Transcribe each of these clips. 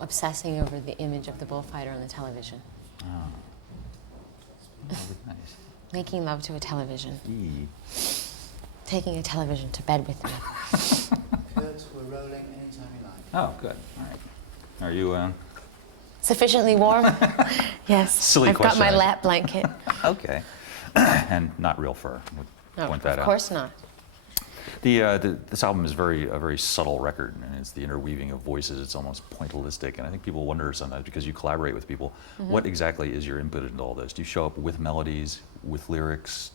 obsessing over the image of the bullfighter on the television. Oh. That would be nice. Making love to a television. Eee. Taking a television to bed with me. Kurt, we're rolling anytime you like. Oh, good. All right. Are you, Sufficiently warm? Yes. Silly I've question. got my lap blanket. Okay. And not real fur. No, Point that out. of course not. This album is a very subtle record, and it's the interweaving of voices. It's almost pointillistic, and I think people wonder sometimes, because you collaborate with people, what exactly is your input into all this? Do you show up with melodies, with lyrics?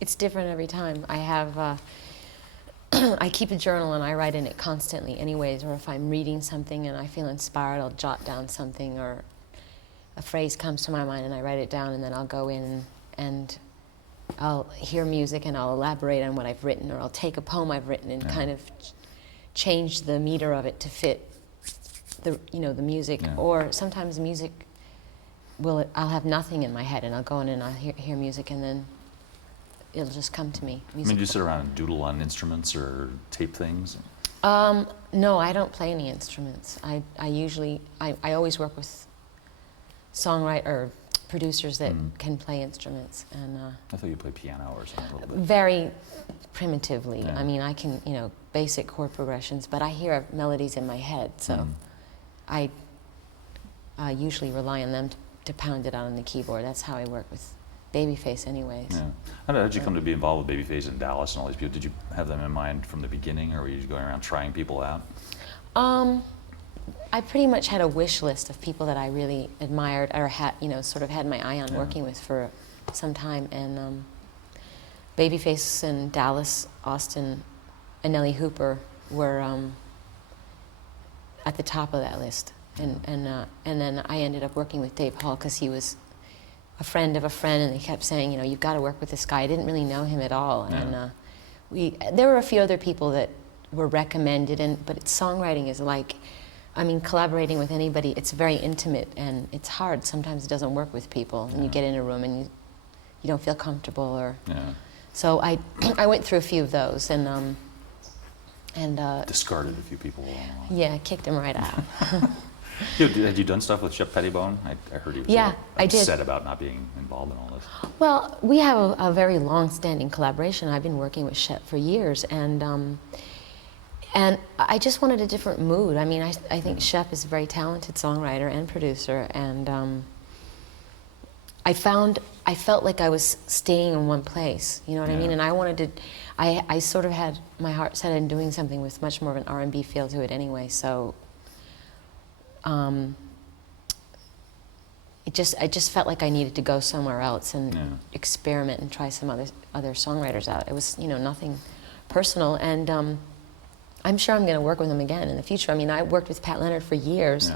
It's different every time. I have, I keep a journal and I write in it constantly anyways, or if I'm reading something and I feel inspired, I'll jot down something, or a phrase comes to my mind and I write it down, and then I'll go in and I'll hear music and I'll elaborate on what I've written, or I'll take a poem I've written and kind of change the meter of it to fit the, the music. Or sometimes music I'll have nothing in my head and I'll go in and I'll hear music, and then it'll just come to me. I mean, do you sit around and doodle on instruments or tape things? No, I don't play any instruments. I always work with producers that can play instruments. And I thought you played piano or something a little bit. very primitively. Yeah. I mean, I can, basic chord progressions, but I hear melodies in my head, so I usually rely on them to pound it out on the keyboard. That's how I work with Babyface anyways. Yeah. How did you come to be involved with Babyface and Dallas and all these people? Did you have them in mind from the beginning, or were you going around trying people out? I pretty much had a wish list of people that I really admired, or had, sort of had my eye on working with for some time. And Babyface and Dallas, Austin, and Nellie Hooper were at the top of that list. And then I ended up working with Dave Hall because he was a friend of a friend, and they kept saying, you've got to work with this guy. I didn't really know him at all. And there were a few other people that were recommended, but songwriting is like, collaborating with anybody, it's very intimate, and it's hard. Sometimes it doesn't work with people, and you get in a room and you don't feel comfortable, or so I went through a few of those, and discarded a few people along the line. Yeah, kicked them right out. Had you done stuff with Shep Pettibone? I heard he was I did. upset about not being involved in all this. Well, we have a very long-standing collaboration. I've been working with Shep for years, and I just wanted a different mood. I mean, I think Shep is a very talented songwriter and producer, and I felt like I was staying in one place, you know what I mean? And I wanted to, I sort of had my heart set on doing something with much more of an R&B feel to it anyway, so I just felt like I needed to go somewhere else and experiment and try some other songwriters out. It was, nothing personal, and I'm sure I'm going to work with him again in the future. I mean, I worked with Pat Leonard for years,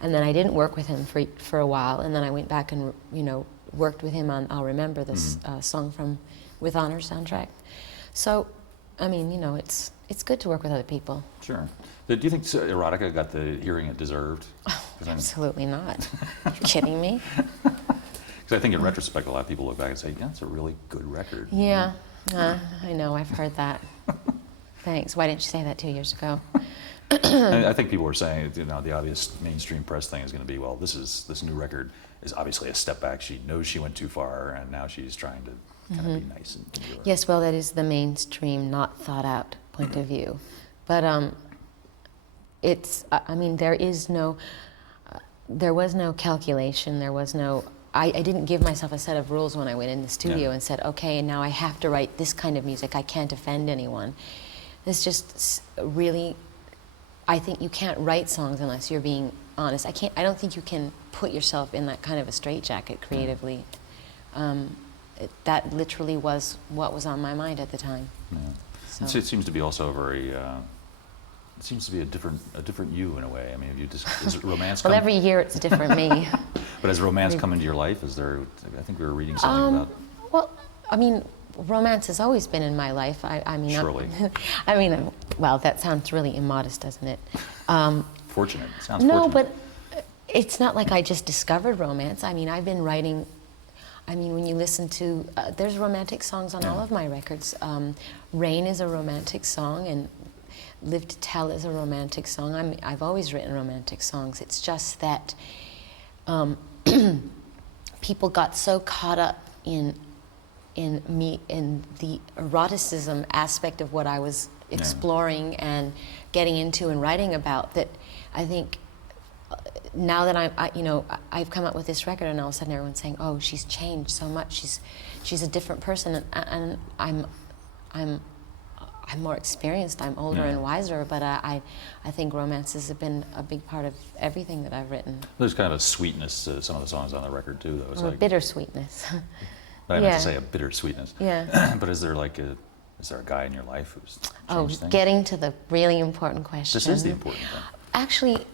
and then I didn't work with him for a while, and then I went back and worked with him on I'll Remember, this song from With Honor soundtrack. So, I mean, it's good to work with other people. Sure. Do you think Erotica got the hearing it deserved? Oh, absolutely not. Are you kidding me? Because I think in retrospect, a lot of people look back and say, it's a really good record. Yeah, I know, I've heard that. Thanks. Why didn't you say that 2 years ago? I think people were saying, the obvious mainstream press thing is going to be, well, this new record is obviously a step back. She knows she went too far, and now she's trying to kind of be nice and enjoy. Yes, well, that is the mainstream, not thought out point of view. But there was no calculation, there was no, I didn't give myself a set of rules when I went in the studio and said, okay, and now I have to write this kind of music, I can't offend anyone. It's just really, I think you can't write songs unless you're being honest. I don't think you can put yourself in that kind of a straitjacket creatively. That literally was what was on my mind at the time. Yeah. So. It seems to be also it seems to be a different you in a way. I mean, is romance well, every year it's a different me. But has romance come into your life? I think we were reading something about. Well, I mean, romance has always been in my life. I mean, surely. Well, that sounds really immodest, doesn't it? Fortunate. It sounds no, fortunate. but it's not like I just discovered romance. I mean, I've been writing. I mean, when you listen to, there's romantic songs on all of my records. Rain is a romantic song, and Live to Tell is a romantic song. I've always written romantic songs. It's just that people got so caught up in the eroticism aspect of what I was exploring and getting into and writing about, that I think now that I've come up with this record, and all of a sudden everyone's saying, "Oh, she's changed so much. She's a different person," and I'm more experienced. I'm older and wiser, but I think romances have been a big part of everything that I've written. There's kind of a sweetness to some of the songs on the record too, though. It's or like a bittersweetness. I meant to say a bittersweetness. Yeah. But is there a guy in your life who's changed things? Getting to the really important question. This is the important thing. Actually,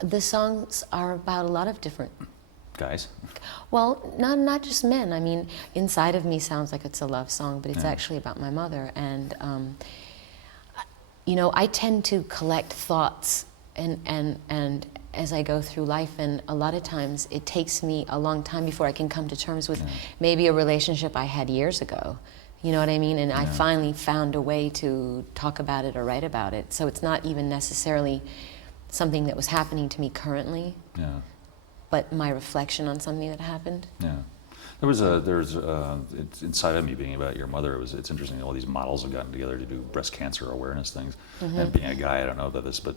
the songs are about a lot of different guys. Well, not just men. I mean, Inside of Me sounds like it's a love song, but it's actually about my mother. And I tend to collect thoughts and as I go through life, and a lot of times it takes me a long time before I can come to terms with maybe a relationship I had years ago. You know what I mean? And I finally found a way to talk about it or write about it. So it's not even necessarily something that was happening to me currently, but my reflection on something that happened. Yeah. It's Inside of Me being about your mother. It's interesting, all these models have gotten together to do breast cancer awareness things. And being a guy, I don't know about this, but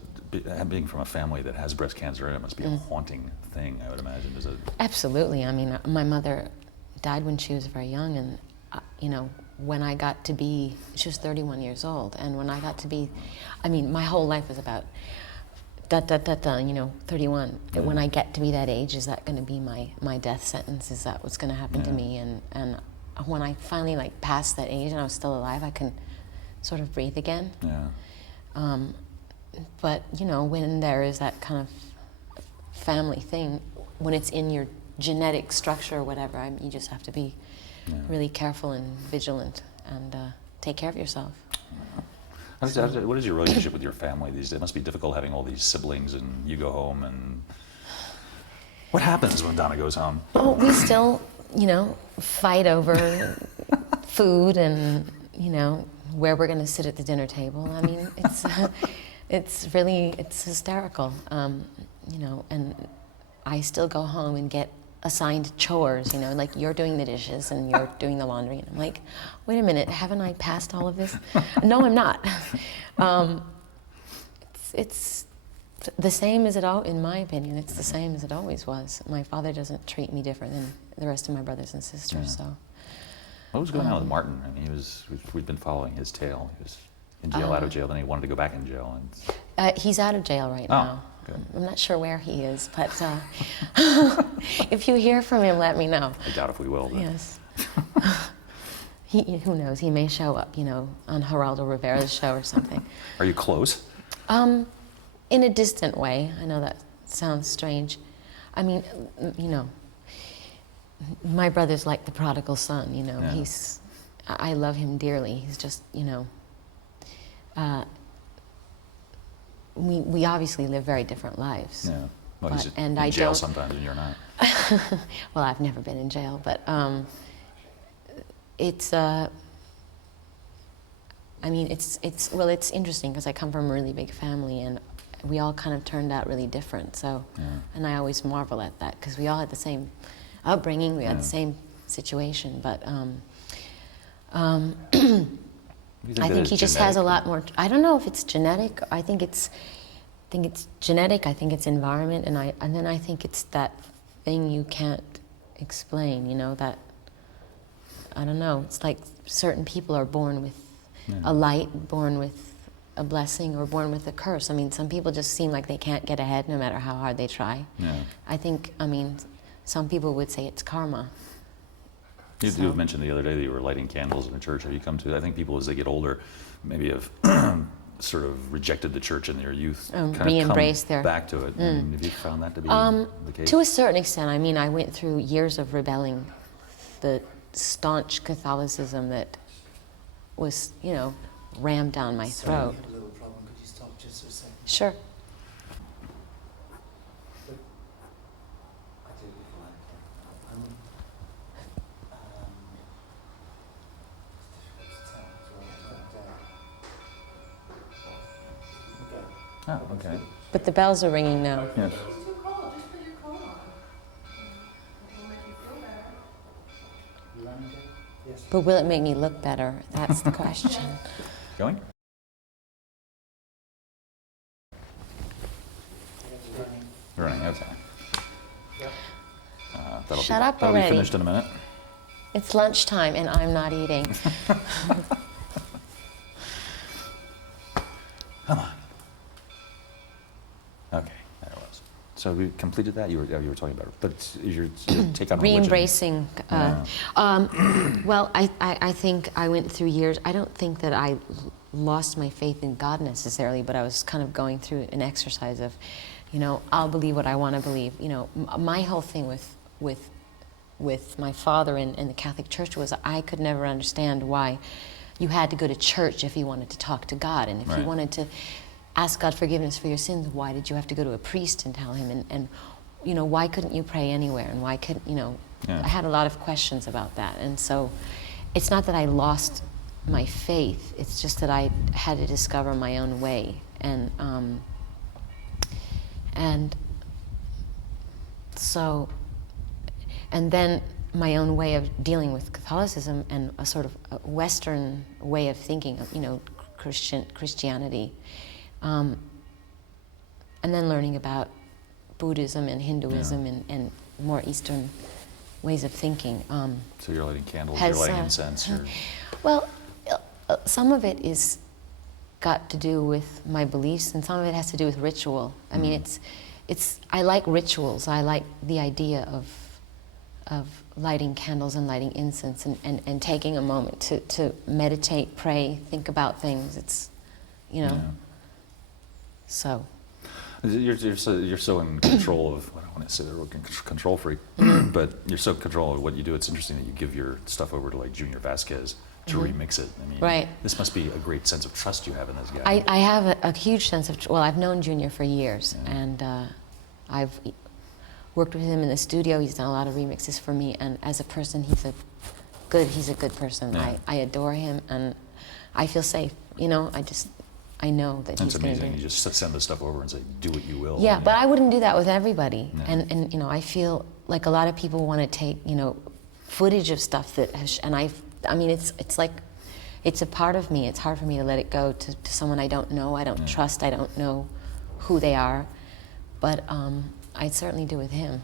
being from a family that has breast cancer in it must be a haunting thing, I would imagine. Absolutely. I mean, my mother died when she was very young, and when I got to be, she was 31 years old, and when I got to be, my whole life was about 31. When I get to be that age, is that going to be my death sentence? Is that what's going to happen to me? And when I finally passed that age and I was still alive, I can sort of breathe again. Yeah. But when there is that kind of family thing, when it's in your genetic structure or whatever, you just have to be really careful and vigilant and take care of yourself. What is your relationship with your family these days? It must be difficult having all these siblings, and you go home, and what happens when Donna goes home? Oh, we still, fight over food and, where we're going to sit at the dinner table. I mean, it's hysterical, and I still go home and get assigned chores, like you're doing the dishes and you're doing the laundry. And I'm like, wait a minute, haven't I passed all of this? No, I'm not. It's the same as in my opinion, it's the same as it always was. My father doesn't treat me different than the rest of my brothers and sisters, so. What was going on with Martin? I mean, we've been following his tale. He was in jail, out of jail, then he wanted to go back in jail. He's out of jail right now. Good. I'm not sure where he is, but if you hear from him, let me know. I doubt if we will. But. Yes. Who knows? He may show up, on Geraldo Rivera's show or something. Are you close? In a distant way. I know that sounds strange. I mean, my brother's like the prodigal son. I love him dearly. He's just, we obviously live very different lives. Yeah. Well, he's in I jail don't, sometimes and you're not. Well, I've never been in jail, but it's interesting because I come from a really big family and we all kind of turned out really different. So, and I always marvel at that because we all had the same upbringing, we had the same situation, but I think he just has a lot more. I don't know if it's genetic. I think it's genetic. I think it's environment, and then I think it's that thing you can't explain. That I don't know. It's like certain people are born with a light, born with a blessing, or born with a curse. I mean, some people just seem like they can't get ahead no matter how hard they try. Yeah. I think. Some people would say it's karma. You mentioned the other day that you were lighting candles in a church. Have you come to? I think people, as they get older, maybe have sort of rejected the church in their youth, re-embraced their back to it. And have you found that to be the case? To a certain extent. I mean, I went through years of rebelling, the staunch Catholicism that was, rammed down my throat. Sorry, we have a little problem. Could you stop just for a second? Sure. the bells are ringing now. Yes. It's too cold. Just put your coat on. It'll make you feel better. You running, Jay? Yes. But will it make me look better? That's the question. Going? It's running. Running, okay. Shut up that'll already. be finished in a minute. It's lunchtime and I'm not eating. Come on. Okay, there it was. So we completed that. You were talking about it. But is your take on religion? Re-embracing. Well, I think I went through years. I don't think that I lost my faith in God necessarily, but I was kind of going through an exercise of, you know, I'll believe what I want to believe. You know, my whole thing with my father and the Catholic Church was I could never understand why you had to go to church if you wanted to talk to God, and if you wanted to ask God forgiveness for your sins, why did you have to go to a priest and tell him? And you know, why couldn't you pray anywhere? And why couldn't, you know, I had a lot of questions about that. And so it's not that I lost my faith, it's just that I had to discover my own way. And so, and then my own way of dealing with Catholicism and a sort of a Western way of thinking of, you know, Christianity. And then learning about Buddhism and Hinduism and more Eastern ways of thinking. So you're lighting candles, you're lighting incense. Well, some of it is got to do with my beliefs, and some of it has to do with ritual. I mean, I like rituals. I like the idea of lighting candles and lighting incense and taking a moment to meditate, pray, think about things. It's, you know, so. You're so in control of, I don't want to say the word control freak, but you're so in control of what you do. It's interesting that you give your stuff over to like Junior Vasquez to remix it. I mean, this must be a great sense of trust you have in this guy. I have a huge sense of, well, I've known Junior for years, and I've worked with him in the studio. He's done a lot of remixes for me, and as a person, he's a good person. Yeah. I adore him, and I feel safe. You know, I know that he's going to do. That's amazing. You just send the stuff over and say, do what you will. Yeah, but I wouldn't do that with everybody. No. And you know, I feel like a lot of people want to take, you know, footage of stuff that has, and I mean, it's like, it's a part of me. It's hard for me to let it go to someone I don't know, I don't trust, I don't know who they are. But I certainly do with him.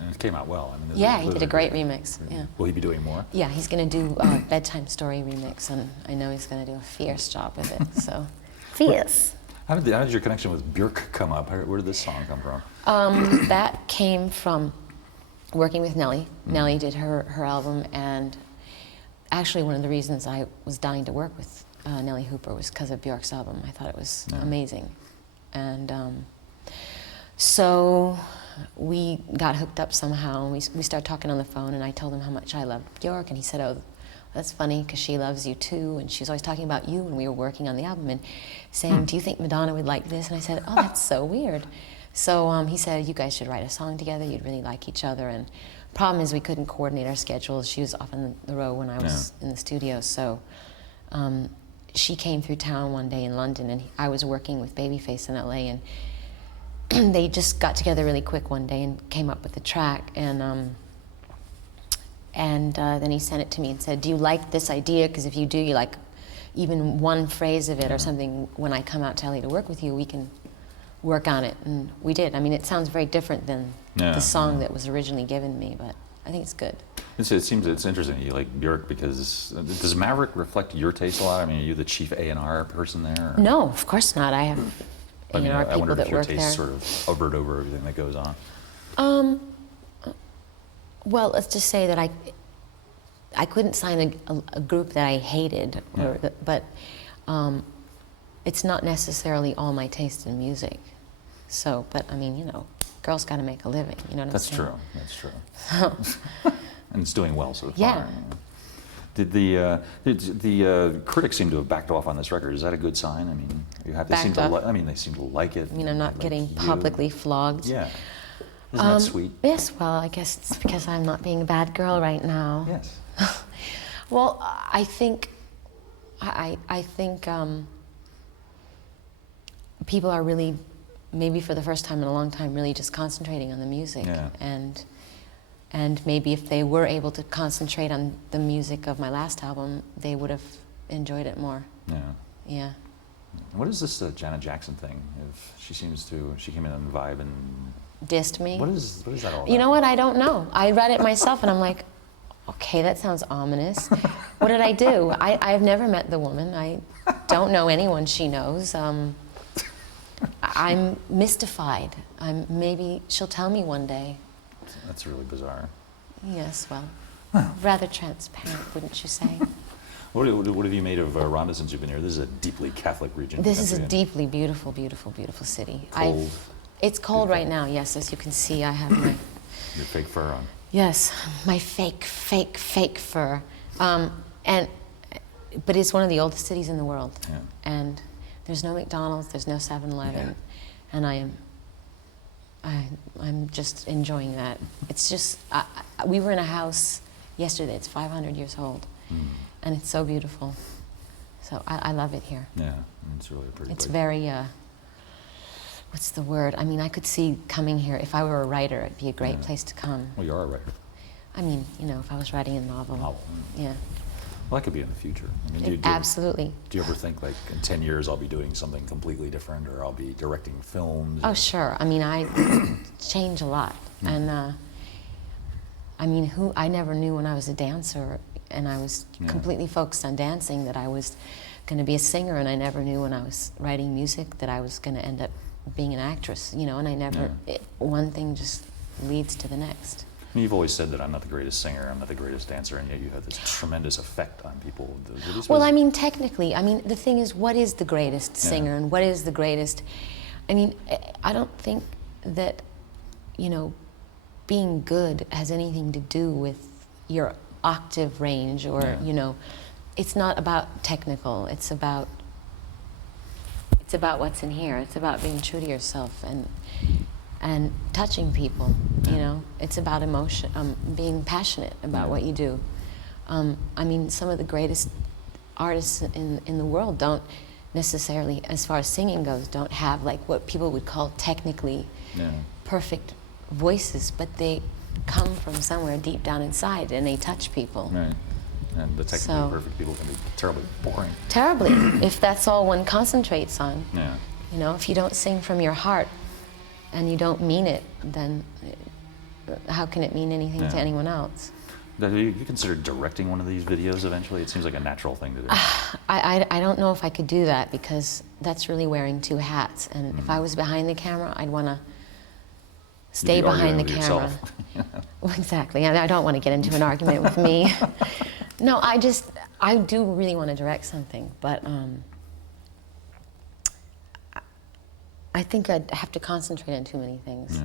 And it came out well. I mean, he did a great remix. Yeah. Will he be doing more? Yeah, he's going to do a bedtime story remix, and I know he's going to do a fierce job with it. So, fierce. How did your connection with Björk come up? Where did this song come from? That came from working with Nelly. Nelly did her album, and actually one of the reasons I was dying to work with Nelly Hooper was because of Björk's album. I thought it was amazing. And so we got hooked up somehow, and we started talking on the phone, and I told him how much I loved Björk, and he said, oh, that's funny, because she loves you too, and she's always talking about you when we were working on the album, and saying, do you think Madonna would like this? And I said, oh, that's so weird. So he said, you guys should write a song together, you'd really like each other, and problem is we couldn't coordinate our schedules. She was off on the road when I was in the studio, so she came through town one day in London, and I was working with Babyface in LA, and they just got together really quick one day and came up with the track, and then he sent it to me and said, do you like this idea? Because if you do, you like even one phrase of it or something, when I come out to LA to work with you, we can work on it. And we did. I mean, it sounds very different than the song that was originally given me, but I think it's good. It seems it's interesting you like Björk, because does Maverick reflect your taste a lot? I mean, are you the chief A&R person there? Or? No, of course not. I have A&R I people wonder that if your work there. taste sort of hovered over everything that goes on. Well, let's just say that I couldn't sign a group that I hated, but it's not necessarily all my taste in music. So, but I mean, you know, girls got to make a living. You know what I'm saying? That's true. And it's doing well so far. Yeah. Did the critics seem to have backed off on this record? Is that a good sign? I mean, they seem to like it. I mean, I'm not getting publicly flogged. Yeah. Isn't that sweet? Yes. Well, I guess it's because I'm not being a bad girl right now. Yes. Well, I think people are really maybe for the first time in a long time, really just concentrating on the music. And maybe if they were able to concentrate on the music of my last album, they would have enjoyed it more. Yeah. Yeah. What is this Janet Jackson thing? If she came in on Vibe and Dissed me. What is that all about? You know what? I don't know. I read it myself, and I'm like, okay, that sounds ominous. What did I do? I've never met the woman. I don't know anyone she knows. I'm mystified. Maybe she'll tell me one day. That's really bizarre. Yes, well, rather transparent, wouldn't you say? What have you made of Rhonda since you've been here? This is a deeply Catholic region. This is a deeply beautiful, beautiful, beautiful city. Cold. It's cold right now, yes. As you can see, I have my... Your fake fur on. Yes, my fake fur. But it's one of the oldest cities in the world. Yeah. And there's no McDonald's, there's no 7-Eleven, and I'm just enjoying that. It's just, we were in a house yesterday, it's 500 years old, and it's so beautiful. So I love it here. Yeah, it's really a pretty It's place. very, what's the word? I mean, I could see coming here, if I were a writer, it'd be a great place to come. Well, you are a writer. I mean, you know, if I was writing a novel. Yeah. Well, that could be in the future. I mean, Absolutely. Do you ever think, like, in 10 years I'll be doing something completely different, or I'll be directing films? Oh, sure. I mean, I change a lot. And, I mean, I never knew when I was a dancer and I was completely focused on dancing that I was going to be a singer, and I never knew when I was writing music that I was going to end up being an actress, you know, and I never, one thing just leads to the next. I mean, you've always said that I'm not the greatest singer, I'm not the greatest dancer, and yet you have this tremendous effect on people. Well, I mean, technically, I mean, the thing is, what is the greatest singer and what is the greatest? I mean, I don't think that, you know, being good has anything to do with your octave range or, you know, it's not about technical, it's about what's in here. It's about being true to yourself and touching people, you know. It's about emotion, being passionate about what you do. I mean, some of the greatest artists in the world don't necessarily, as far as singing goes, don't have like what people would call technically perfect voices, but they come from somewhere deep down inside and they touch people. Right. And the technically perfect people can be terribly boring. Terribly, if that's all one concentrates on. Yeah. You know, if you don't sing from your heart and you don't mean it, then how can it mean anything to anyone else? Have you considered directing one of these videos eventually? It seems like a natural thing to do. I don't know if I could do that because that's really wearing two hats. And if I was behind the camera, I'd want to stay behind the camera. Well, exactly. I don't want to get into an argument with me. No, I do really want to direct something, but I think I'd have to concentrate on too many things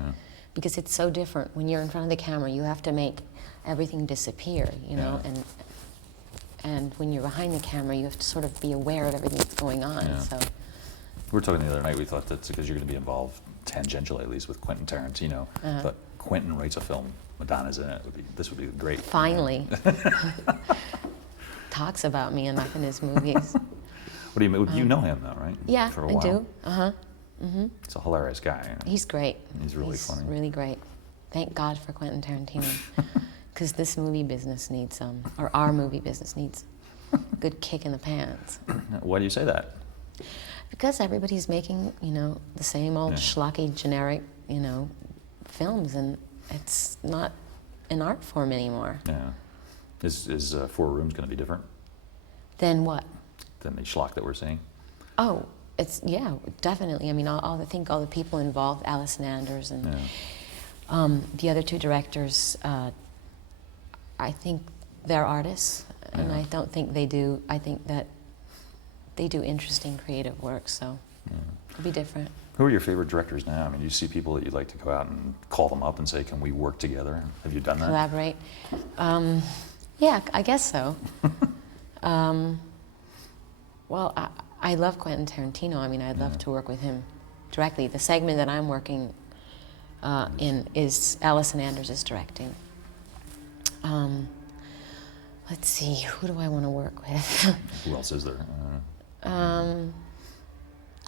because it's so different. When you're in front of the camera, you have to make everything disappear, you know, and when you're behind the camera, you have to sort of be aware of everything that's going on. So we were talking the other night, we thought that's because you're going to be involved tangentially, at least, with Quentin Tarantino. But Quentin writes a film, Madonna's in it. This would be great. Finally. Talks about me enough in his movies. What do you mean? You know him, though, right? Yeah, For a I while. do. He's a hilarious guy. You know? He's great. He's really funny. Really great. Thank God for Quentin Tarantino. Because this movie business needs, or our movie business needs a good kick in the pants. Why do you say that? Because everybody's making, you know, the same old schlocky, generic, you know, films, and it's not an art form anymore. Yeah. Is 4 Rooms going to be different Then what? than the schlock that we're seeing? Oh, it's, definitely. I mean, I think all the people involved, Allison Anders and the other 2 directors, I think they're artists, and I don't think they do, I think that they do interesting creative work, so it'll be different. Who are your favorite directors now? I mean, do you see people that you'd like to go out and call them up and say, can we work together? Have you done that? Collaborate? Yeah, I guess so. Well, I love Quentin Tarantino. I mean, I'd love to work with him directly. The segment that I'm working in is Allison Anders is directing. Let's see, who do I want to work with? Who else is there?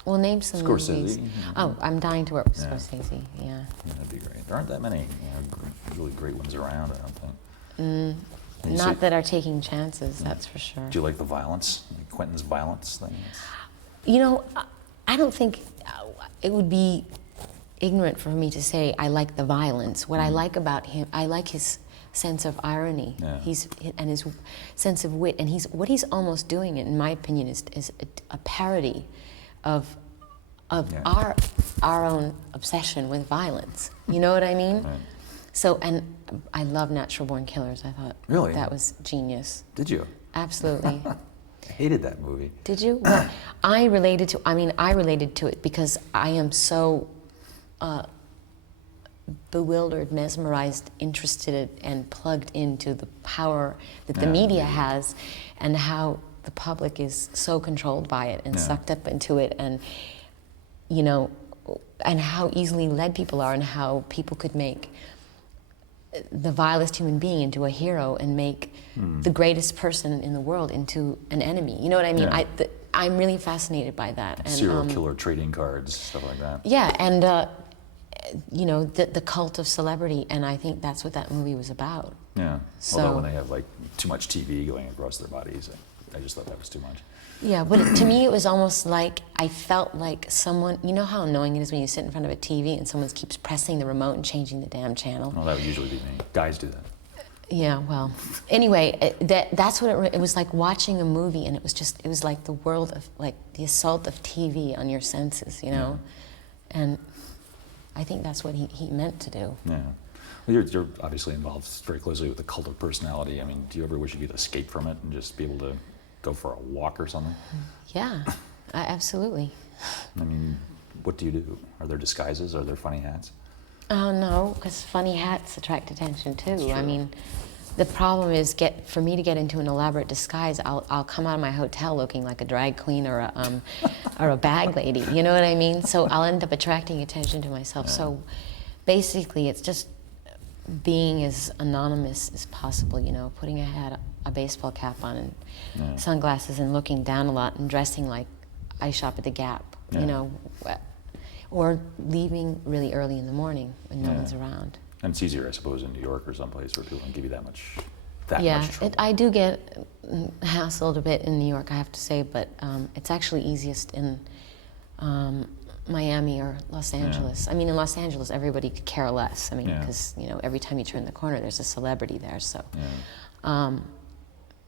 Well, name some Scorsese. movies. Oh, I'm dying to work with Scorsese, yeah. Yeah, that'd be great. There aren't that many really great ones around, I don't think. Not that are taking chances, that's for sure. Do you like the violence? Like Quentin's violence thing? You know, I don't think it would be ignorant for me to say I like the violence. What I like about him, I like his sense of irony. And his sense of wit. And what he's almost doing, in my opinion, is a parody of our own obsession with violence. You know what I mean? Right. So, and I love Natural Born Killers. I thought Really? that was genius. Did you? Absolutely. I hated that movie. Did you? Well, I related to it because I am so bewildered, mesmerized, interested, and plugged into the power that the media has, and how the public is so controlled by it and sucked up into it, and you know, and how easily led people are, and how people could make the vilest human being into a hero and make the greatest person in the world into an enemy. You know what I mean? Yeah. I'm really fascinated by that. And, Serial killer trading cards, stuff like that. Yeah, and you know, the cult of celebrity, and I think that's what that movie was about. Yeah. So, although when they have like too much TV going across their bodies, I just thought that was too much. Yeah, but to me it was almost like I felt like someone, you know how annoying it is when you sit in front of a TV and someone keeps pressing the remote and changing the damn channel? Well, that would usually be me. Guys do that. Yeah, well, anyway, that's what it was like, watching a movie, and it was like the world of, like, the assault of TV on your senses, you know? And I think that's what he meant to do. Yeah. Well, you're obviously involved very closely with the cult of personality. I mean, do you ever wish you could escape from it and just be able to go for a walk or something? Yeah, absolutely. I mean, what do you do? Are there disguises? Are there funny hats? Oh, no, because funny hats attract attention too. I mean, the problem is, for me to get into an elaborate disguise, I'll come out of my hotel looking like a drag queen or a bag lady. You know what I mean? So I'll end up attracting attention to myself. Yeah. So basically, it's just being as anonymous as possible. You know, putting a baseball cap on and sunglasses, and looking down a lot, and dressing like I shop at the Gap. You know. Or leaving really early in the morning when no one's around. And it's easier, I suppose, in New York or someplace where people don't give you that much trouble. Yeah, I do get hassled a bit in New York, I have to say, but it's actually easiest in Miami or Los Angeles. I mean, in Los Angeles, everybody could care less. I mean, because you know, every time you turn the corner, there's a celebrity there. So, and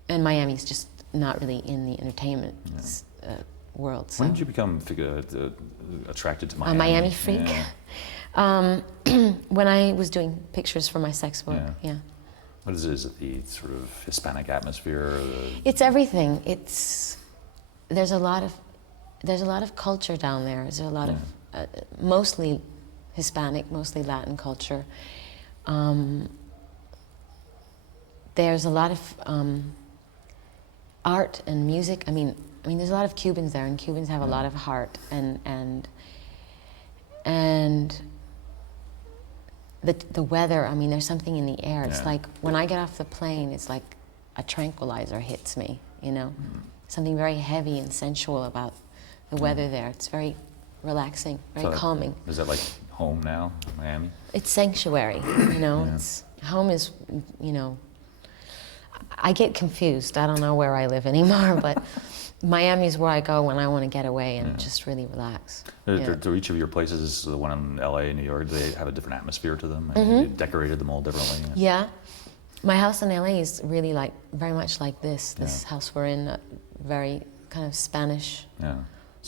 Miami's just not really in the entertainment world. So. When did you become attracted to Miami? A Miami freak? Yeah. When I was doing pictures for my sex work, What is it? Is it the sort of Hispanic atmosphere? Or It's everything. There's a lot of culture down there. There's a lot of mostly Hispanic, mostly Latin culture. There's a lot of art and music. I mean, there's a lot of Cubans there, and Cubans have a lot of heart, and the weather. I mean, there's something in the air. It's like when I get off the plane, it's like a tranquilizer hits me. You know, something very heavy and sensual about the weather there. It's very relaxing, very calming. Is that like home now, Miami? It's sanctuary. You know, home is. You know, I get confused. I don't know where I live anymore, but. Miami is where I go when I want to get away and just really relax. Do each of your places, the one in LA and New York, do they have a different atmosphere to them? You decorated them all differently? Yeah. My house in LA is really very much like this. This house we're in, very kind of Spanish,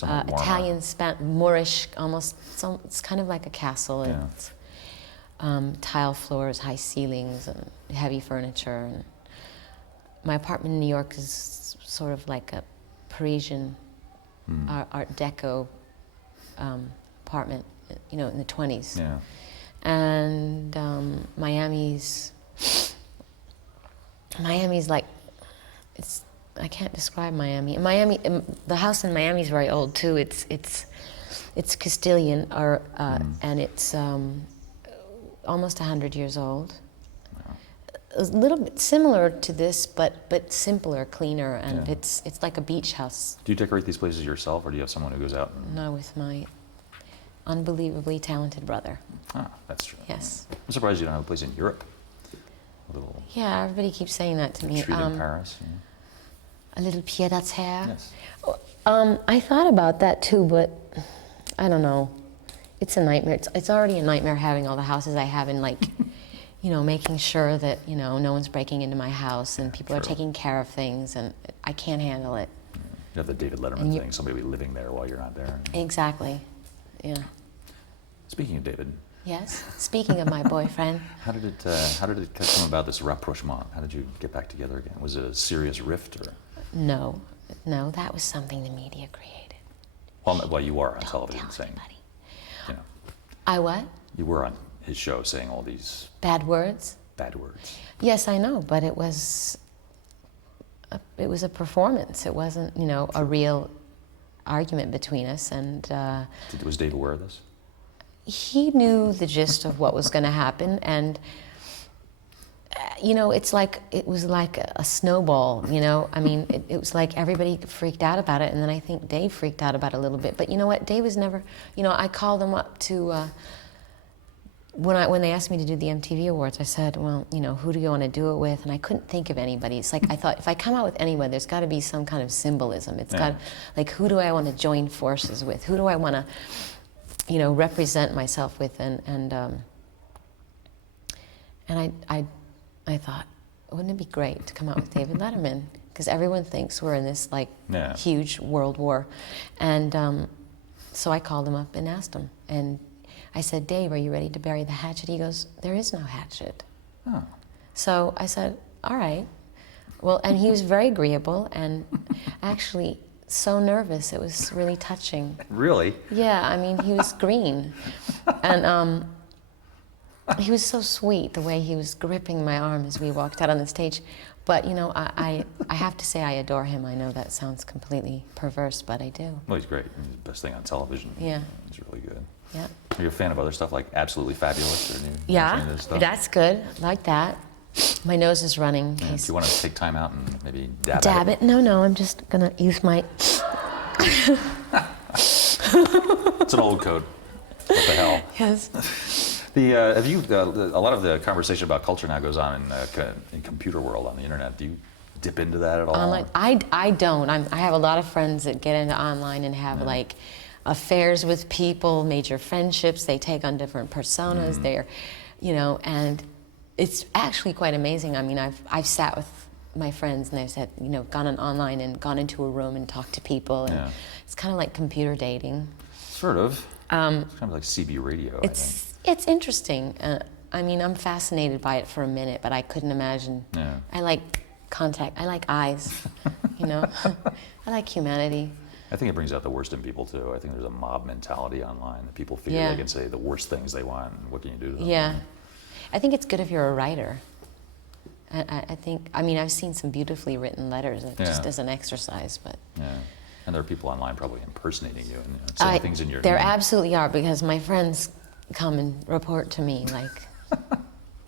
Italian, Moorish, almost. It's kind of like a castle. Yeah. It's tile floors, high ceilings, and heavy furniture. And my apartment in New York is sort of like a Parisian Art Deco apartment, you know, in the 20s. Yeah. And Miami's like, I can't describe Miami. The house in Miami is very old too. It's Castilian, and it's almost 100 years old. Wow. a little bit similar to this, but simpler, cleaner, and Yeah. it's like a beach house. Do you decorate these places yourself, or do you have someone who goes out? No, with my unbelievably talented brother. Ah, that's true. Yes. I'm surprised you don't have a place in Europe. A little Yeah, everybody keeps saying that to me. street in Paris. Yeah. A little pied-à-terre. Yes. I thought about that too, but I don't know. It's a nightmare. It's already a nightmare having all the houses I have and like, making sure that, no one's breaking into my house and people are True. taking care of things, and I can't handle it. You have the David Letterman And thing, somebody will be living there while you're not there. Exactly. Yeah. Speaking of David, Yes. Speaking of my boyfriend. how did it come about, this rapprochement? How did you get back together again? Was it a serious rift, or? No, that was something the media created. Well, you were on Don't television tell saying, anybody. you know, I what? you were on his show saying all these Bad words? bad words. Yes, I know, but it was a performance. It wasn't, a real argument between us, and Was Dave aware of this? he knew the gist of what was going to happen, and it was like a snowball. I mean, it was like everybody freaked out about it, and then I think Dave freaked out about it a little bit. But you know what? Dave was never. I called him up to. When they asked me to do the MTV Awards, I said, well, who do you want to do it with? And I couldn't think of anybody. It's like, I thought, if I come out with anyone, there's got to be some kind of symbolism. It's got, like, who do I want to join forces with? Who do I want to, represent myself with? And I thought, wouldn't it be great to come out with David Letterman? Because everyone thinks we're in this, like, huge world war. And so I called him up and asked him. And I said, Dave, are you ready to bury the hatchet? He goes, there is no hatchet. Oh. So I said, all right. Well, and he was very agreeable and actually so nervous. It was really touching. Really? Yeah, I mean, he was green. And he was so sweet, the way he was gripping my arm as we walked out on the stage. But, I have to say I adore him. I know that sounds completely perverse, but I do. Well, he's great. He's the best thing on television. Yeah. He's really good. Yeah. Are you a fan of other stuff like Absolutely Fabulous? Or any of Yeah, this stuff? that's good. Like that. My nose is running. In Do case you want to take time out and maybe dab dab at it? No, I'm just gonna use my. It's an old code. What the hell? Yes. Have you? A lot of the conversation about culture now goes on in computer world on the internet. Do you dip into that at all? Online. I don't. I have a lot of friends that get into online and have like affairs with people, major friendships. They take on different personas. They're, and it's actually quite amazing. I mean, I've sat with my friends and they've said, gone on online and gone into a room and talked to people, and it's kind of like computer dating. Sort of. It's kind of like CB radio. I think. It's interesting. I mean, I'm fascinated by it for a minute, but I couldn't imagine. Yeah. I like contact. I like eyes. I like humanity. I think it brings out the worst in people too. I think there's a mob mentality online that people feel they can say the worst things they want, and what can you do to them? Yeah. I think it's good if you're a writer. I think, I've seen some beautifully written letters just as an exercise, but. Yeah. And there are people online probably impersonating you and saying things in your There name. absolutely are, because my friends come and report to me, like,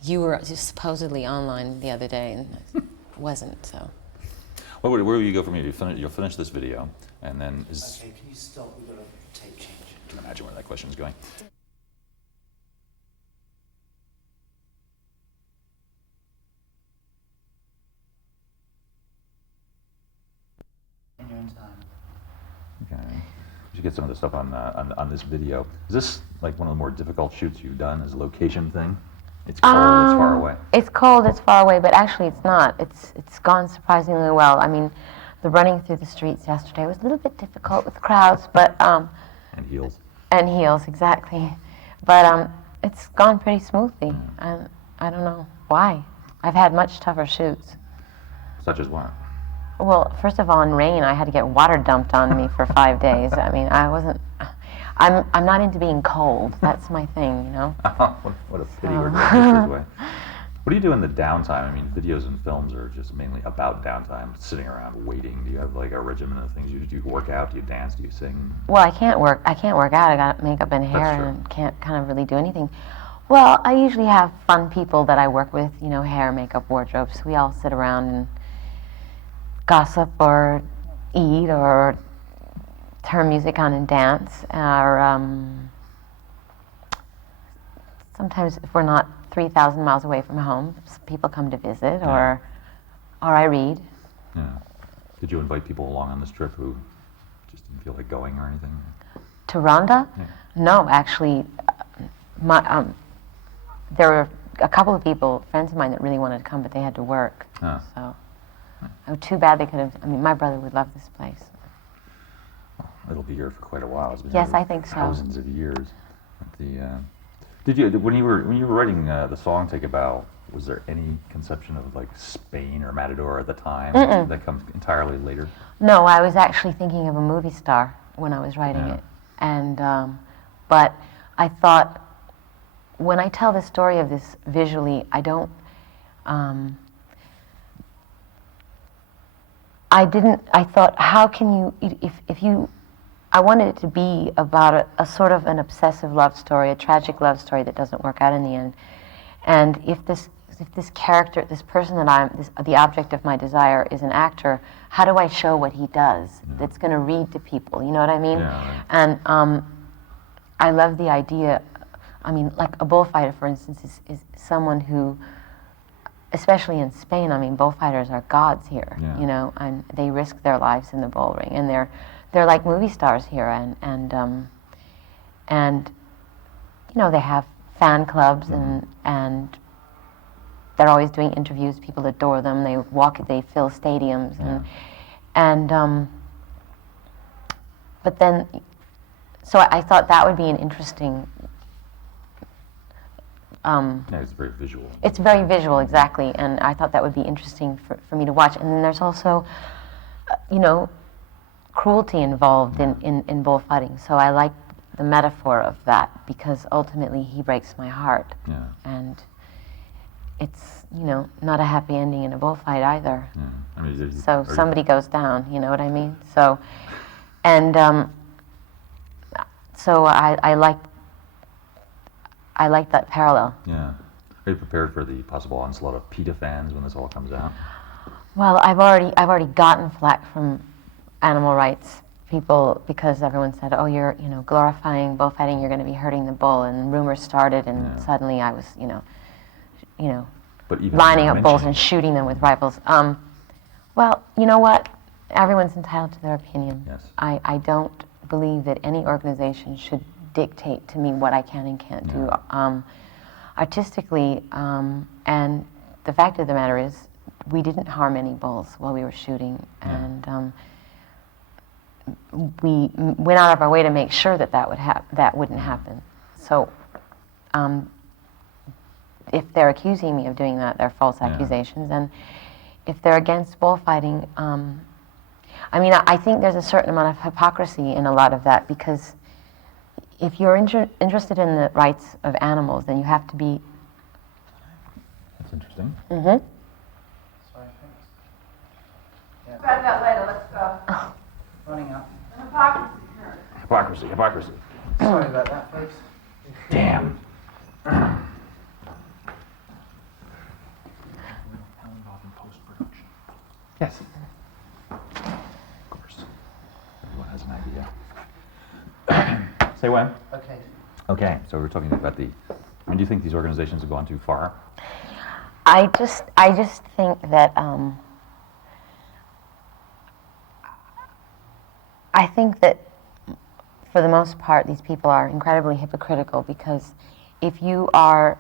you were just supposedly online the other day, and I wasn't, so. Well, where will you go from here? You'll finish this video, and then Okay, can you stop? We've got a tape change. I can imagine where that question is going. In your own time. Okay. You should get some of the stuff on this video. Is this like one of the more difficult shoots you've done? Is a location thing? It's cold. It's far away. It's cold, it's far away, but actually it's not. It's gone surprisingly well. I mean, the running through the streets yesterday was a little bit difficult with crowds, but And heels. and heels, exactly. But it's gone pretty smoothly. And I don't know why. I've had much tougher shoots. Such as what? Well, first of all, in rain, I had to get water dumped on me for 5 days. I mean, I'm not into being cold. That's my thing, What a pity we're going this way. What do you do in the downtime? I mean, videos and films are just mainly about downtime, sitting around waiting. Do you have like a regimen of things you do? Do you work out? Do you dance? Do you sing? Well, I can't work out. I got makeup and hair That's true. and can't kind of really do anything. Well, I usually have fun people that I work with, you know, hair, makeup, wardrobes. We all sit around and gossip or eat or turn music on and dance. Or sometimes if we're not 3,000 miles away from home, people come to visit, or I read. Yeah. Did you invite people along on this trip who just didn't feel like going or anything? To Rhonda? Yeah. No, actually, there were a couple of people, friends of mine, that really wanted to come, but they had to work. Oh. So, oh, too bad they could have. I mean, my brother would love this place. Well, it'll be here for quite a while. It's been Yes, here I think so. thousands of years. Did you, when you were writing the song "Take a Bow"? Was there any conception of like Spain or Matador at the time? That comes entirely later? No, I was actually thinking of a movie star when I was writing it. And, but I thought, when I tell the story of this visually, I don't, I thought, how can you, if you, I wanted it to be about a sort of an obsessive love story, a tragic love story that doesn't work out in the end. And if this character, this person that the object of my desire is an actor, how do I show what he does that's going to read to people? You know what I mean? Yeah, right. And I love the idea. I mean, like a bullfighter, for instance, is someone who, especially in Spain, I mean, bullfighters are gods here. Yeah. You know, and they risk their lives in the bull ring, and they're like movie stars here, and you know, they have fan clubs, and they're always doing interviews. People adore them. They fill stadiums, but then, so I thought that would be an interesting. It's very visual. It's very visual, exactly, and I thought that would be interesting for me to watch. And then there's also, you know, cruelty involved in bullfighting. So I like the metaphor of that, because ultimately he breaks my heart. Yeah. And it's, you know, not a happy ending in a bullfight either. Yeah. I mean, So somebody goes down, you know what I mean? So, and so I like that parallel. Yeah. Are you prepared for the possible onslaught of PETA fans when this all comes out? Well, I've already gotten flack from animal rights people, because everyone said, "Oh, you're, you know, glorifying bullfighting. You're going to be hurting the bull." And rumors started, and suddenly I was, you know, But even lining up bulls and shooting them with rifles. Well, you know what? Everyone's entitled to their opinion. Yes. I don't believe that any organization should dictate to me what I can and can't do artistically. And the fact of the matter is, we didn't harm any bulls while we were shooting, and we went out of our way to make sure that wouldn't happen. So, if they're accusing me of doing that, they're false accusations. And if they're against bullfighting, I mean, I think there's a certain amount of hypocrisy in a lot of that, because if you're interested in the rights of animals, then you have to be. That's interesting. Mm-hmm. Sorry, thanks. Yeah. About that later, let's go. Running up. Hypocrisy. Hypocrisy. Sorry about that, folks. Damn. How involved in post-production? Yes. Of course. Everyone has an idea. Say when? Okay. Okay, so we're talking about do you think these organizations have gone too far? I just think that I think that for the most part these people are incredibly hypocritical, because if you are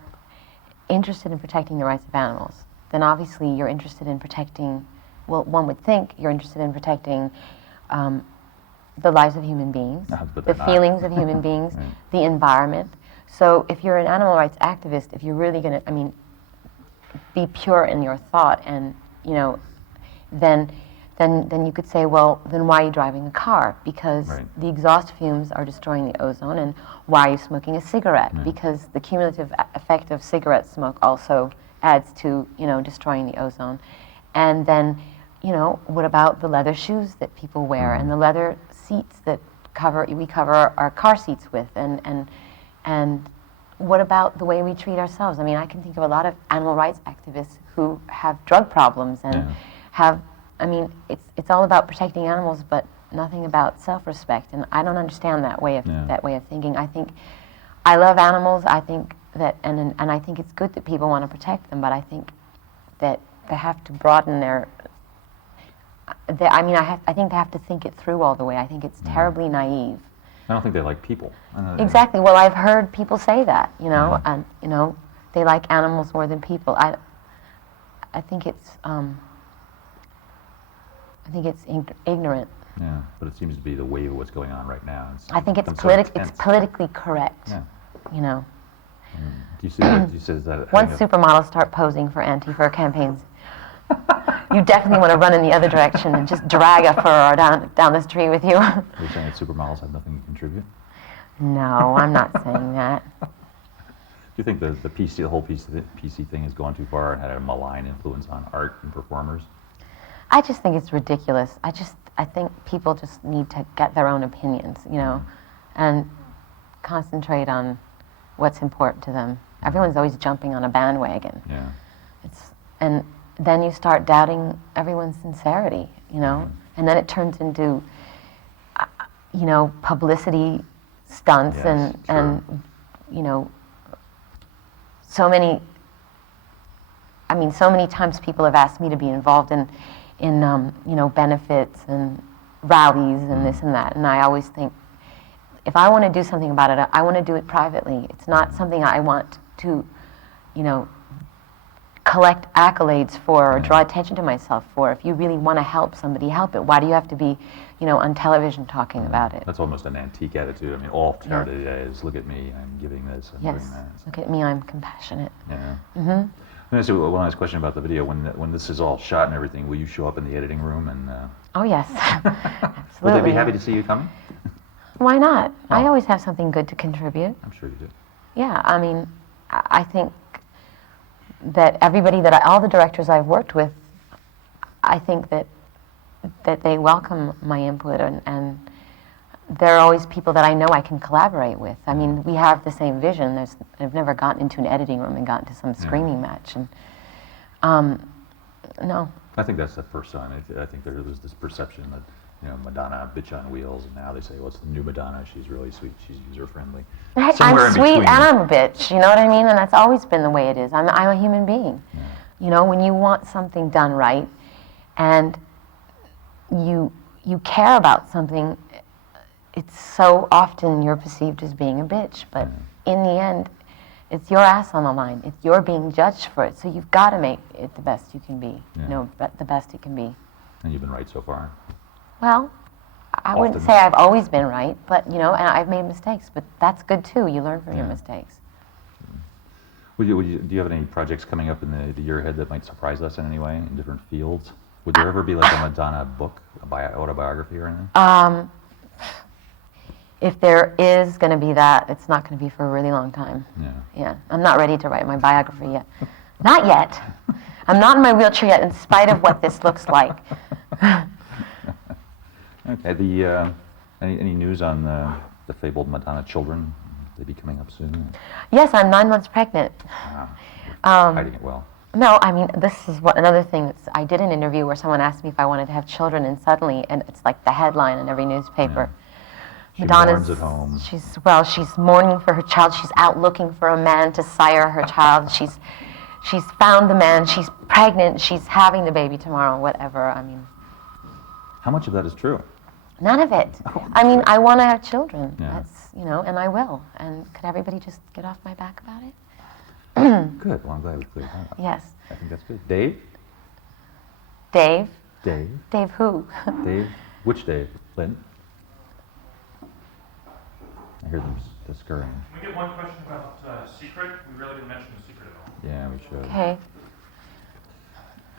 interested in protecting the rights of animals, then obviously you're interested in protecting, well, one would think you're interested in protecting the lives of human beings, the feelings of human beings, Right. the environment. So if you're an animal rights activist, if you're really going to, I mean, be pure in your thought, and, you know, then you could say, well, then why are you driving a car? Because the exhaust fumes are destroying the ozone. And why are you smoking a cigarette? Because the cumulative effect of cigarette smoke also adds to, you know, destroying the ozone. And then, you know, what about the leather shoes that people wear, and the leather seats that we cover our car seats with, and what about the way we treat ourselves? I mean, I can think of a lot of animal rights activists who have drug problems and have, I mean, it's all about protecting animals, but nothing about self-respect. And I don't understand that way of thinking. I think I love animals. I think that, and I think it's good that people want to protect them. But I think that they have to broaden their. I think they have to think it through all the way. I think it's terribly naive. I don't think they like people. Exactly. Well, I've heard people say that, you know, and you know, they like animals more than people. I think it's ignorant. Yeah, but it seems to be the wave of what's going on right now. I think it's politically correct. Yeah. You know. Do you see that? Do you see that? Once supermodels start posing for anti-fur campaigns, you definitely want to run in the other direction and just drag a fur down the street with you. Are you saying that supermodels have nothing to contribute? No, I'm not saying that. Do you think the whole PC thing has gone too far and had a malign influence on art and performers? I just think it's ridiculous. I think people just need to get their own opinions, you know, and concentrate on what's important to them. Everyone's always jumping on a bandwagon. Yeah. And then you start doubting everyone's sincerity, you know, and then it turns into, you know, publicity stunts and you know, so many times people have asked me to be involved in you know, benefits and rallies and this and that, and I always think, if I want to do something about it, I want to do it privately. It's not something I want to, you know, collect accolades for or draw attention to myself for. If you really want to help somebody, help it. Why do you have to be, you know, on television talking about it? That's almost an antique attitude. I mean, all charity today is, look at me, I'm giving this, I'm doing that. Look at me, I'm compassionate. Yeah. Let me ask you one last question about the video. When this is all shot and everything, will you show up in the editing room and? Oh yes, absolutely. Will they be happy to see you coming? Why not? Oh. I always have something good to contribute. I'm sure you do. Yeah, I mean, I think that all the directors I've worked with, I think that they welcome my input, and there are always people that I know I can collaborate with. I mean, we have the same vision. I've never gotten into an editing room and gotten to some screaming match, and no. I think that's the first sign. I think there was this perception that, you know, Madonna, bitch on wheels, and now they say, what's the new Madonna? She's really sweet, she's user-friendly. I'm sweet and I'm a bitch, you know what I mean? And that's always been the way it is. I'm a human being. Yeah. You know, when you want something done right, and you care about something, it's so often you're perceived as being a bitch, but in the end, it's your ass on the line. You're being judged for it, so you've got to make it the best you can be, you know, the best it can be. And you've been right so far? Well, I wouldn't say I've always been right, but, you know, and I've made mistakes, but that's good too. You learn from your mistakes. Do you have any projects coming up in the year ahead that might surprise us in any way, in different fields? Would there ever be like a Madonna book, autobiography or anything? If there is going to be that, it's not going to be for a really long time. Yeah. I'm not ready to write my biography yet. Not yet. I'm not in my wheelchair yet, in spite of what this looks like. Okay. Any news on the fabled Madonna children? They be coming up soon? Yes, I'm 9 months pregnant. Hiding it well. No, I mean, this is another thing. I did an interview where someone asked me if I wanted to have children, and suddenly, and it's like the headline in every newspaper. She mourns at home. She's mourning for her child. She's out looking for a man to sire her child. She's found the man. She's pregnant. She's having the baby tomorrow. Whatever. I mean. How much of that is true? None of it. I mean, I want to have children. Yeah. That's, you know, and I will. And could everybody just get off my back about it? Good. Well, I'm glad we cleared that up. Yes. I think that's good. Dave? Dave? Dave. Dave who? Dave? Which Dave? Lynn? I hear them scurrying. Can we get one question about Secret? We really didn't mention the Secret at all. Yeah, we should. Okay.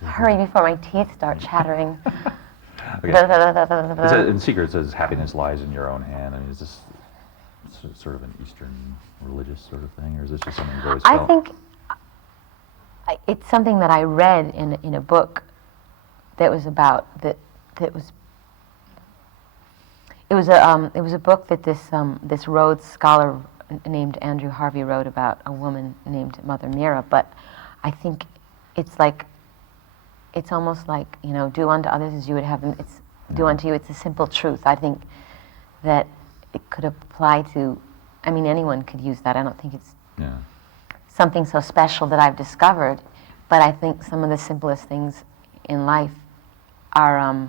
Hurry before my teeth start chattering. Okay. In Secret, it says, happiness lies in your own hand. I mean, is this sort of an Eastern religious sort of thing, or is this just something you've always felt? I think it's something that I read in a book that was about, it was a book that this Rhodes scholar named Andrew Harvey wrote about a woman named Mother Meera, but I think it's like, it's almost like, you know, do unto others as you would have them. It's do unto you. It's a simple truth. I think that it could apply to, I mean, anyone could use that. I don't think it's something so special that I've discovered, but I think some of the simplest things in life are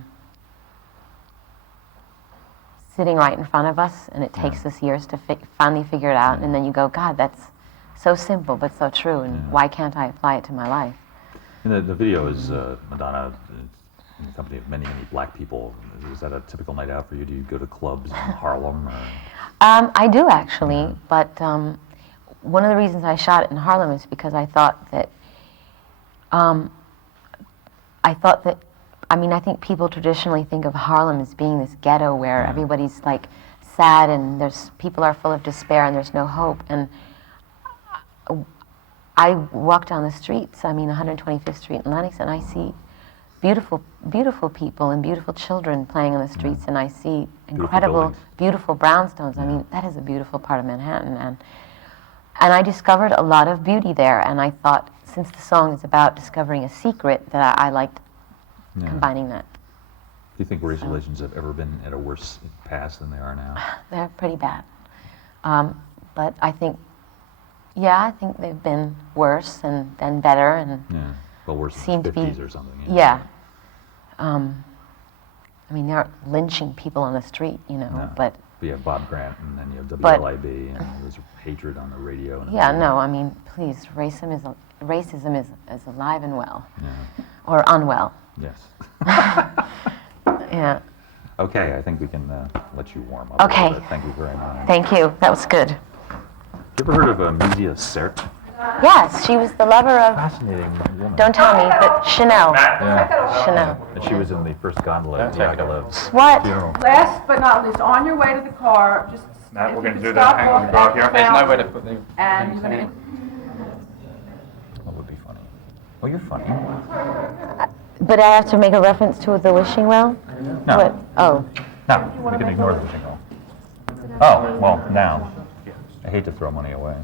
sitting right in front of us, and it takes us years to finally figure it out, and then you go, God, that's so simple but so true, and why can't I apply it to my life? And the video is Madonna in the company of many, many black people. Is that a typical night out for you? Do you go to clubs in Harlem? Or? I do, actually, but one of the reasons I shot it in Harlem is because I thought that, I mean, I think people traditionally think of Harlem as being this ghetto where everybody's like sad and people are full of despair and there's no hope. And I walk down the streets, I mean 125th Street in Lenox, and I see beautiful, beautiful people and beautiful children playing on the streets, and I see incredible, beautiful brownstones. I mean, that is a beautiful part of Manhattan. And I discovered a lot of beauty there, and I thought, since the song is about discovering a secret, that I liked combining that. Do you think race relations have ever been at a worse pass than they are now? They're pretty bad. But I think, I think they've been worse and then better, and well, worse seem than the to 50s be, or something. I mean, they aren't lynching people on the street, you know, but... You have Bob Grant, and then you have WLIB, and there's hatred on the radio. And no, I mean, please, racism is alive and well, or unwell. Yes. Yeah. Okay, I think we can let you warm up. Okay. A little bit. Thank you very much. Thank you. That was good. You ever heard of 𝘰𝘯𝘺𝘪𝘴? Yes, she was the lover of... Fascinating woman. Don't tell me, but Chanel. Yeah. Chanel. And she was in the first gondola at Yakovlev's What? funeral. Last but not least, on your way to the car, just Matt, if we're you going to could do stop that. Hang off on the dog here. at There's no way to fountain, put the... and you're going to... That would be funny. Oh, you're funny. But I have to make a reference to the wishing well? No. What? Oh. No, we can ignore the wishing well. Oh, well, now. I hate to throw money away.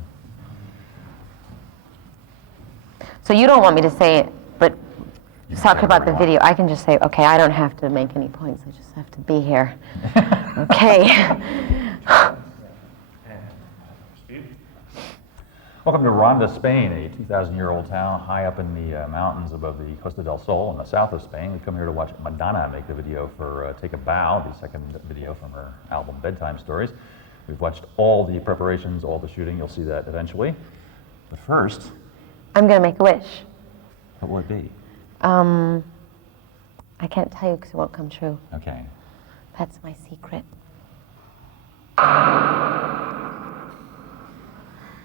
So you don't want me to say it, but talk about the video. I can just say, okay, I don't have to make any points. I just have to be here. Okay. Welcome to Ronda, Spain, a 2,000-year-old town high up in the mountains above the Costa del Sol in the south of Spain. We come here to watch Madonna make the video for Take a Bow, the second video from her album Bedtime Stories. We've watched all the preparations, all the shooting. You'll see that eventually. But first... I'm going to make a wish. What will it be? I can't tell you because it won't come true. Okay. That's my secret.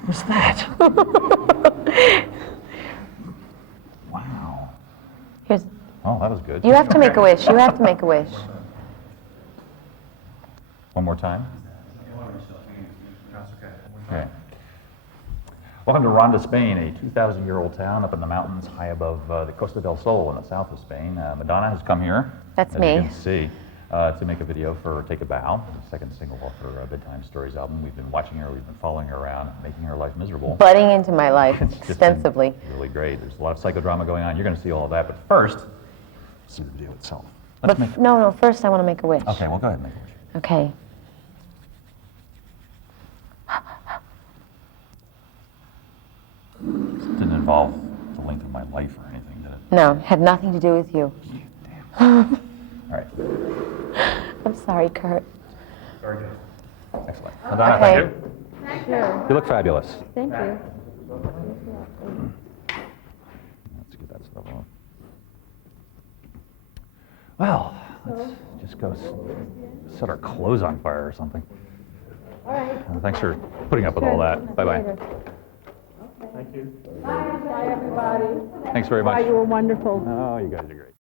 What's that? Wow. Here's. Oh, that was good. You have to make a wish. You have to make a wish. One more time? Okay. Welcome to Ronda, Spain, a 2,000-year-old town up in the mountains high above the Costa del Sol in the south of Spain. Madonna has come here, That's as me. you can see, to make a video for Take a Bow, the second single off her Bedtime Stories album. We've been watching her, we've been following her around, making her life miserable. Butting into my life It's just been extensively. really great. There's a lot of psychodrama going on. You're going to see all of that, but first, see the video itself. But no, first I want to make a wish. Okay, well, go ahead and make a wish. Okay. Didn't involve the length of my life or anything, did it? No, had nothing to do with you. Damn. All right. I'm sorry, Kurt. Very good. Excellent. Madonna, Okay. thank you. Sure. You look fabulous. Thank you. Let's get that stuff on. Well, let's just go set our clothes on fire or something. All right. Thanks for putting up with all that. Bye-bye. Thank you. Bye, everybody. Thanks very much. You were wonderful. Oh, you guys are great.